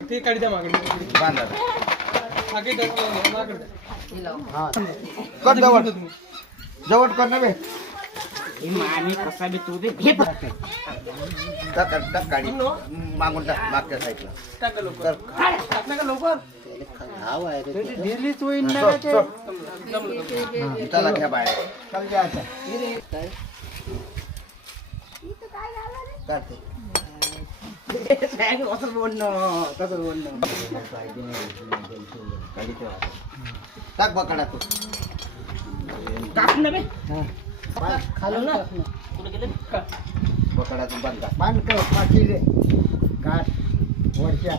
ते काढी द्या मागणी बांधा आगे मागणी हा कर जवळ जवळ कर ना बे मामी कसा बी तू दे हे टाक टाक गाडी मागून टाक मागच्या साईडला टाका लवकर टाक ना लवकर हाव आहे रे दिल्लीच होईन ना ते चला घ्या बाहेर चल घ्या आता काढते असं बोलणं तसं बोलणं टाक बकडा तू टाक ना बे खालो ना कुठे गेले बकडा तू बांधा बांध कर पाठीले गाठ वरच्या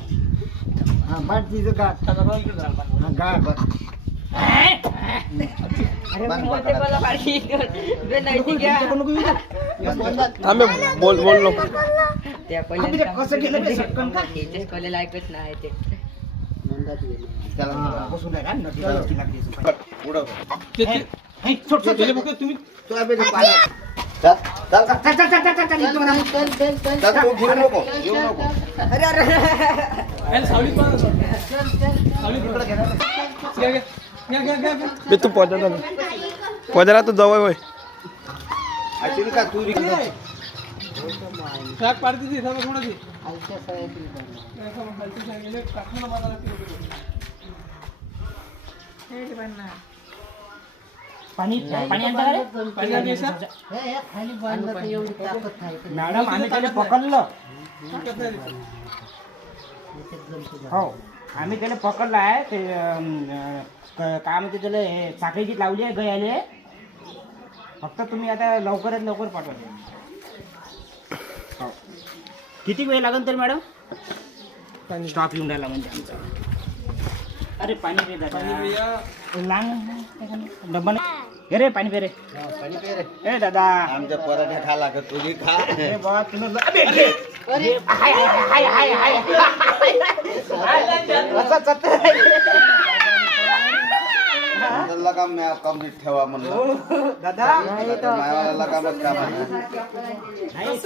हा बांध तिचं गाठ टाका बघ इकडे हा गाठ बघ बांध बकडा थांबे बोल बोल नको त्या पहिले कसं गेलं बे सटकन का कॉलेज ऐकत नाही ते त्याला बसून राहा ना तिला लागली उडव छोट छोट तुम्ही तुला बे पाणी चल चल का चल चल चल चल चल इकडून आण. चल तू घेऊ नको अरे अरे सावली पण सावली इकडे घे ना घ्या तू पदरा तू जवळ होय अशी का तू ट्रॅक पाडती ती थांबा थोडं ती पाणी पाणी आणता का रे? पाणी आधी असा? खाली बांधलं तर एवढी ताकद नाही मॅडम आम्ही त्याला पकडलं हो आम्ही त्याला पकडलं आहे ते काय म्हणते त्याला हे साखरेची लावली आहे गयाले फक्त तुम्ही आता लवकरात लवकर पाठवा हो किती वेळ लागेल तर मॅडम स्टॉप येऊन राहिला म्हणजे आमचा अरे पाणी पे दादा लहान डब्बा नाही हे रे पाणी पे रे पाणी पे रे ए दादा आमच्या पराठ्या खा लागत तुझी खा अरे बा तुम्ही अरे हाय हाय हाय हाय लगाम मी कंप्लीट ठेवा म्हणलं दादा मायावाला लगामच काम आहे नाही